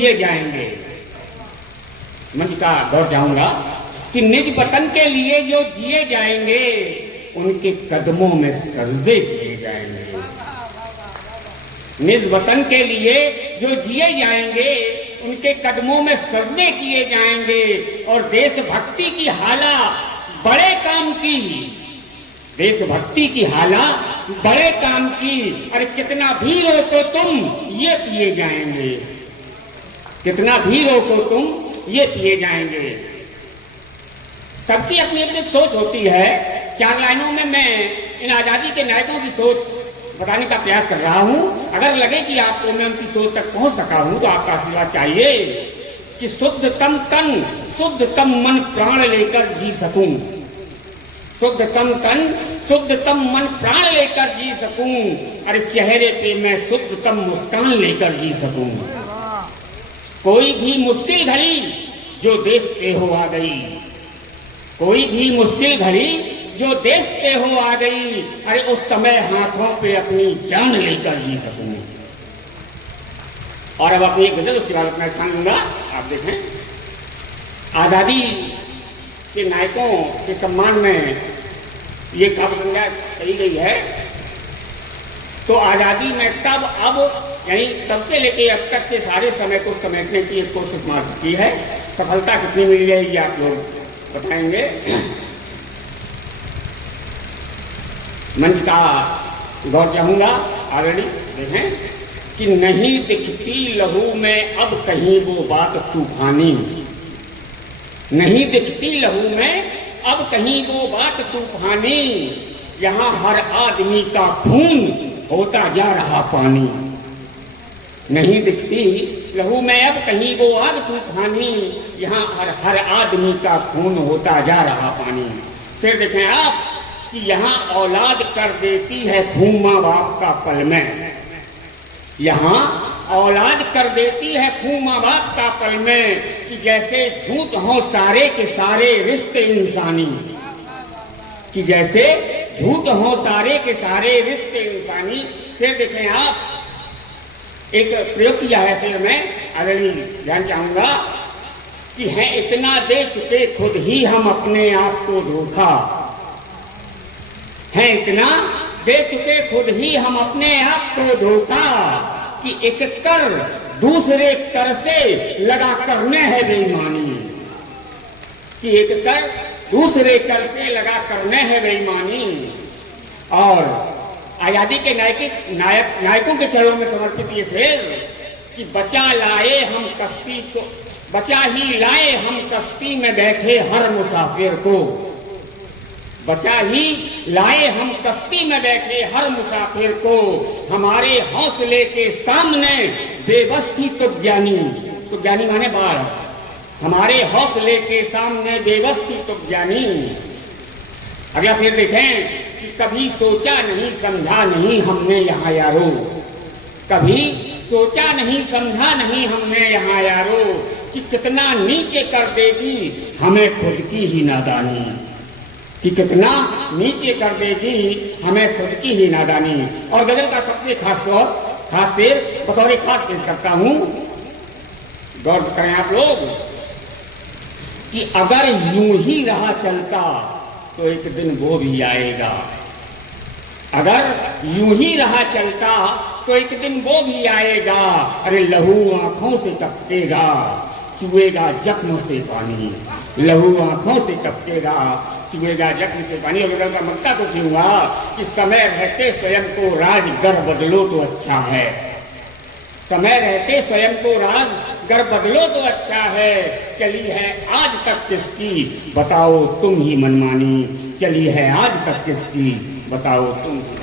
जिए जाएंगे। मंच का दौर जाऊंगा कि निज वतन के लिए जो जिए जाएंगे उनके कदमों में सजदे किए जाएंगे। निज वतन के लिए जो जिए जाएंगे उनके कदमों में सजदे किए जाएंगे। और देशभक्ति की हाला बड़े काम की, देशभक्ति की हाला बड़े काम की। अरे कितना भी रोको तुम ये पिए जाएंगे, कितना भी रोको तुम ये पिए जाएंगे। सबकी अपनी अपनी सोच होती है। 4 लाइनों में मैं इन आजादी के नायकों की सोच बताने का प्रयास कर रहा हूं। अगर लगे कि आपको मैं उनकी सोच तक पहुंच सका हूं तो आपका आशीर्वाद चाहिए कि शुद्धतम तन शुद्धतम मन प्राण लेकर जी सकूं, शुद्धतम तन शुद्धतम मन प्राण लेकर जी सकूं। अरे चेहरे पे मैं शुद्धतम मुस्कान लेकर जी सकूं। कोई भी मुश्किल घड़ी जो देश पे हो आ गई, कोई भी मुश्किल घड़ी जो देश पे हो आ गई, अरे उस समय हाथों पे अपनी जान लेकर जी सकूं। और अब अपनी एक गजल उसके बाद अपना स्थान लूंगा। आप देखें, आजादी के नायकों के सम्मान में ये काव्य संज्ञा कही गई है। तो आजादी में तब अब यानी तब से लेके अब तक के सारे समय को समेटने की एक कोशिश मार की है। सफलता कितनी मिली है ये आप लोग बताएंगे। मंच का गौर चाहूंगा। ऑलरेडी देखें कि नहीं दिखती लहू में अब कहीं वो बात तूफानी, नहीं दिखती लहू में अब कहीं वो बात तूफानी। यहाँ हर आदमी का खून होता जा रहा पानी, नहीं दिखती लहू में अब कहीं वो आग तूफानी। यहाँ हर आदमी का खून होता जा रहा पानी। फिर देखें आप कि यहाँ औलाद कर देती है खून माँ बाप का पल में, यहाँ औलाद कर देती है खून माँ बाप का पल में। कि जैसे झूठ हो सारे के सारे रिश्ते इंसानी, कि जैसे झूठ हो सारे के सारे रिश्ते इंसानी। फिर देखें आप एक प्रयोग किया है फिर मैं अगली ध्यान चाहूंगा कि है इतना दे चुके खुद ही हम अपने आप को धोखा, है इतना दे चुके खुद ही हम अपने आप को धोखा। कि एक कर दूसरे कर से लगा करने है बेईमानी, कि एक कर दूसरे कर से लगा करने है बेईमानी। और आजादी के नायकों के चरणों में समर्पित ये शेर कि बचा लाए हम कश्ती को, बचा ही लाए हम कश्ती में बैठे हर मुसाफिर को, बचा ही लाए हम कश्ती में बैठे हर मुसाफिर को। हमारे हौसले के सामने बेबस थी तो ज्ञानी माने बाढ़, हमारे हौसले के सामने बेबस थी तो ज्ञानी। अगला शेर देखें कि कभी सोचा नहीं समझा नहीं हमने यहाँ यारो, कभी सोचा नहीं समझा नहीं हमने यहाँ यारो। कि कितना नीचे कर देगी हमें खुद की ही नादानी, कि कितना नीचे कर देगी हमें खुद की ही नादानी। और गजल का सबसे खास शेर बतौर खास पेश करता हूं, गौर करें आप लोग कि अगर यूं ही रहा चलता तो एक दिन वो भी आएगा, अगर यूं ही रहा चलता तो एक दिन वो भी आएगा। अरे लहू आंखों से टपकेगा चुएगा जख्म से पानी, लहू आंखों से टपकेगा चुएगा जख्म से पानी। और का मक्का तो क्यों हुआ कि समय रहते स्वयं को राजगर बदलो तो अच्छा है, समय रहते स्वयं को राजगर बदलो तो अच्छा है। चली है आज तक किसकी बताओ तुम ही मनमानी, चली है आज तक किसकी बताओ तुम ही।